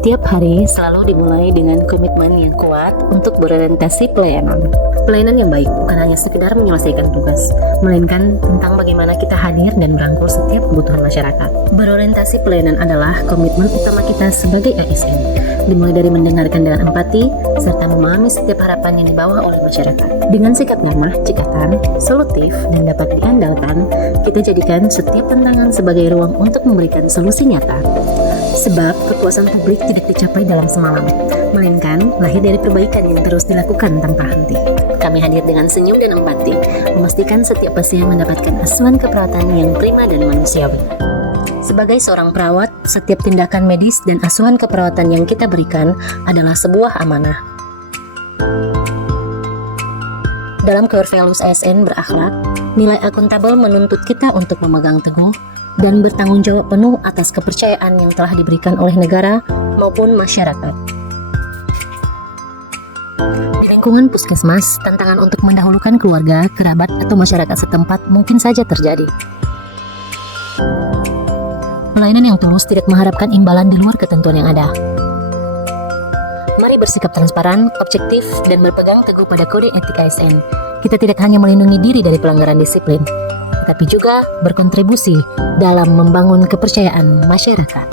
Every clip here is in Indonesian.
Setiap hari selalu dimulai dengan komitmen yang kuat untuk berorientasi pelayanan. Pelayanan yang baik bukan hanya sekedar menyelesaikan tugas, melainkan tentang bagaimana kita hadir dan merangkul setiap kebutuhan masyarakat. Berorientasi pelayanan adalah komitmen utama kita sebagai ASN, dimulai dari mendengarkan dengan empati, serta memahami setiap harapan yang dibawa oleh masyarakat. Dengan sikap ramah, cekatan, solutif, dan dapat diandalkan, kita jadikan setiap tantangan sebagai ruang untuk memberikan solusi nyata. Sebab kepuasan publik tidak dicapai dalam semalam, melainkan lahir dari perbaikan yang terus dilakukan tanpa henti. Kami hadir dengan senyum dan empati, memastikan setiap pasien mendapatkan asuhan keperawatan yang prima dan manusiawi. Sebagai seorang perawat, setiap tindakan medis dan asuhan keperawatan yang kita berikan adalah sebuah amanah. Dalam core values ASN berakhlak, nilai akuntabel menuntut kita untuk memegang teguh dan bertanggung jawab penuh atas kepercayaan yang telah diberikan oleh negara maupun masyarakat. Di lingkungan puskesmas, tantangan untuk mendahulukan keluarga, kerabat, atau masyarakat setempat mungkin saja terjadi. Pelayanan yang tulus tidak mengharapkan imbalan di luar ketentuan yang ada. Mari bersikap transparan, objektif, dan berpegang teguh pada kode etik ASN. Kita tidak hanya melindungi diri dari pelanggaran disiplin, tapi juga berkontribusi dalam membangun kepercayaan masyarakat.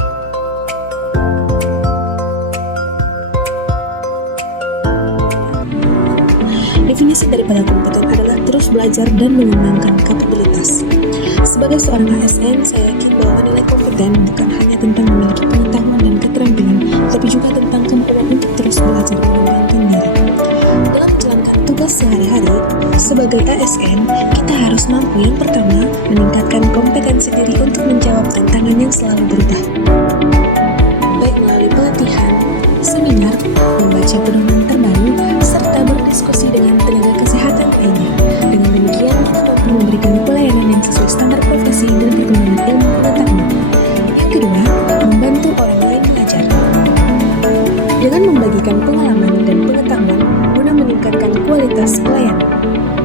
Definisi daripada kompeten adalah terus belajar dan mengembangkan kapabilitas. Sebagai seorang ASN, saya yakin bahwa nilai kompeten bukan hanya tentang memiliki pengetahuan dan keterampilan, tapi juga tentang kemampuan untuk terus belajar dan mengembangkan diri. Dalam menjalankan tugas sehari-hari, sebagai ASN, kita harus mampu yang pertama, meningkatkan kompetensi diri untuk menjawab tantangan yang selalu berubah. Baik melalui pelatihan, seminar, membaca pedoman terbaru, serta berdiskusi dengan tenaga kesehatan lainnya. Dengan demikian, kita mampu memberikan pelayanan yang sesuai standar profesi dan perkembangan ilmu pengetahuan. Yang kedua, membantu orang lain belajar. Dengan membagikan pengalaman dan pengetahuan guna meningkatkan kualitas pelayanan.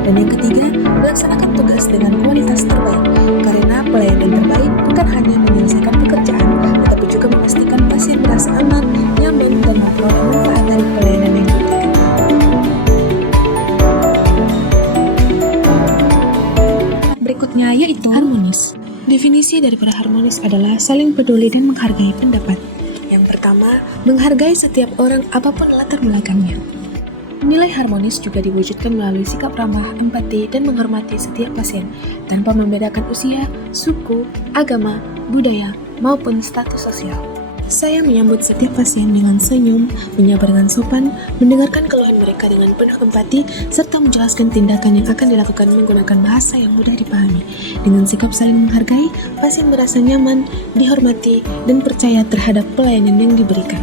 Dan yang ketiga, melaksanakan tugas dengan kualitas terbaik, karena pelayanan terbaik bukan hanya menyelesaikan pekerjaan, tetapi juga memastikan pasien merasa aman, nyaman, dan memperoleh manfaat dari pelayanan yang diberikan. Berikutnya yaitu harmonis. Definisi daripada harmonis adalah saling peduli dan menghargai pendapat. Yang pertama, menghargai setiap orang apapun latar belakangnya. Nilai harmonis juga diwujudkan melalui sikap ramah, empati, dan menghormati setiap pasien, tanpa membedakan usia, suku, agama, budaya, maupun status sosial. Saya menyambut setiap pasien dengan senyum, menyapa dengan sopan, mendengarkan keluhan mereka dengan penuh empati, serta menjelaskan tindakan yang akan dilakukan menggunakan bahasa yang mudah dipahami. Dengan sikap saling menghargai, pasien merasa nyaman, dihormati, dan percaya terhadap pelayanan yang diberikan.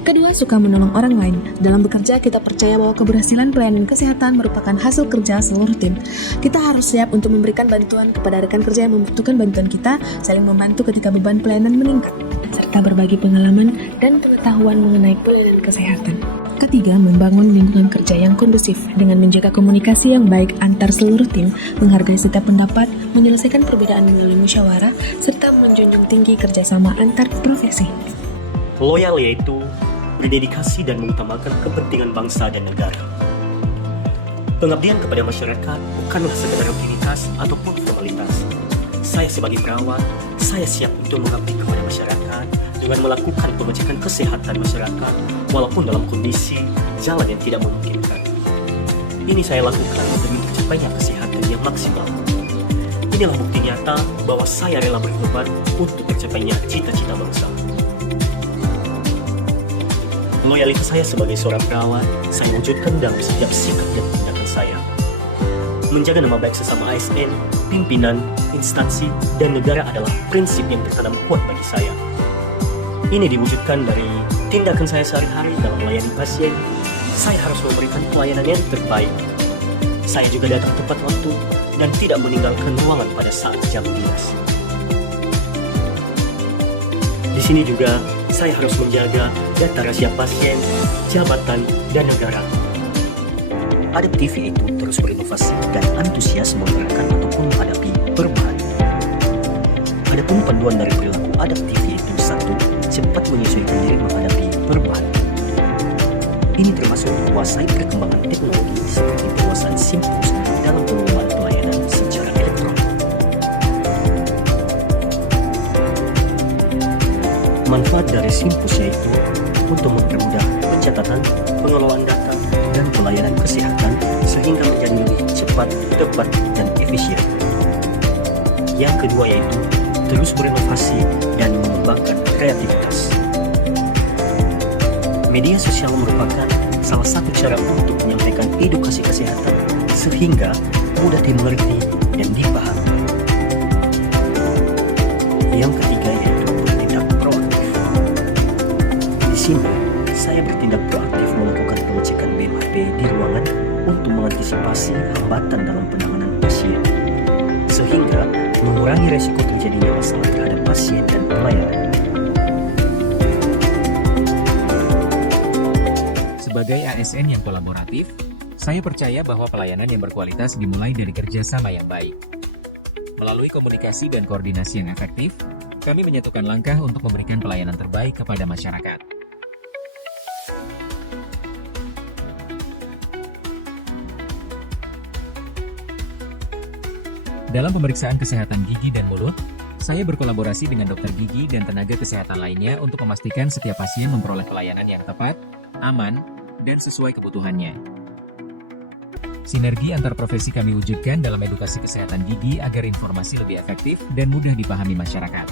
Kedua, suka menolong orang lain. Dalam bekerja, kita percaya bahwa keberhasilan pelayanan kesehatan merupakan hasil kerja seluruh tim. Kita harus siap untuk memberikan bantuan kepada rekan kerja yang membutuhkan bantuan kita, saling membantu ketika beban pelayanan meningkat, serta berbagi pengalaman dan pengetahuan mengenai pelayanan kesehatan. Ketiga, membangun lingkungan kerja yang kondusif dengan menjaga komunikasi yang baik antar seluruh tim, menghargai setiap pendapat, menyelesaikan perbedaan melalui musyawarah, serta menjunjung tinggi kerjasama antar profesi. Loyal yaitu berdedikasi dan mengutamakan kepentingan bangsa dan negara. Pengabdian kepada masyarakat bukanlah sekedar rutinitas ataupun formalitas. Saya sebagai perawat, saya siap untuk mengabdi kepada masyarakat dengan melakukan pengecekan kesehatan masyarakat walaupun dalam kondisi jalan yang tidak memungkinkan. Ini saya lakukan demi tercapainya kesehatan yang maksimal. Inilah bukti nyata bahwa saya rela berkorban untuk tercapainya cita-cita bangsa. Loyalitas saya sebagai seorang perawat, saya wujudkan dalam setiap sikap dan tindakan saya. Menjaga nama baik sesama ASN, pimpinan, instansi, dan negara adalah prinsip yang tertanam kuat bagi saya. Ini diwujudkan dari tindakan saya sehari-hari dalam melayani pasien. Saya harus memberikan pelayanan yang terbaik. Saya juga datang tepat waktu dan tidak meninggalkan ruangan pada saat jam dinas. Di sini juga saya harus menjaga data rahasia pasien, jabatan, dan negara. Adep TV itu terus berinovasi dan antusias menggerakkan ataupun menghadapi perubahan. Adapun panduan dari perilaku adaptif yaitu satu, cepat menyesuaikan diri menghadapi perubahan. Ini termasuk menguasai perkembangan teknologi seperti penguasaan Simpus dalam pengelolaan pelayanan secara elektronik. Manfaat dari Simpus yaitu untuk mempermudah pencatatan, pengelolaan data, dan pelayanan kesehatan sehingga menjadi lebih cepat, tepat, dan efisien. Yang kedua yaitu terus berinovasi dan mengembangkan kreativitas. Media sosial merupakan salah satu cara untuk menyampaikan edukasi kesehatan sehingga mudah dimengerti dan dipahami. Yang ketiga yaitu bertindak proaktif. Di sini, saya bertindak proaktif melakukan pengecekan BMHP di ruangan untuk mengantisipasi hambatan dalam penanganan pasien, sehingga mengurangi resiko terjadinya masalah terhadap pasien dan pelayanan. Sebagai ASN yang kolaboratif, saya percaya bahwa pelayanan yang berkualitas dimulai dari kerjasama yang baik. Melalui komunikasi dan koordinasi yang efektif, kami menyatukan langkah untuk memberikan pelayanan terbaik kepada masyarakat. Dalam pemeriksaan kesehatan gigi dan mulut, saya berkolaborasi dengan dokter gigi dan tenaga kesehatan lainnya untuk memastikan setiap pasien memperoleh pelayanan yang tepat, aman, dan sesuai kebutuhannya. Sinergi antar profesi kami wujudkan dalam edukasi kesehatan gigi agar informasi lebih efektif dan mudah dipahami masyarakat.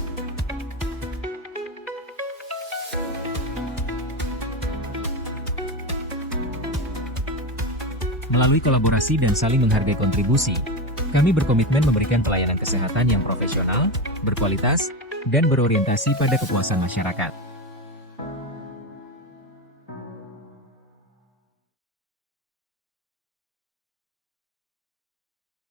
Melalui kolaborasi dan saling menghargai kontribusi, kami berkomitmen memberikan pelayanan kesehatan yang profesional, berkualitas, dan berorientasi pada kepuasan masyarakat.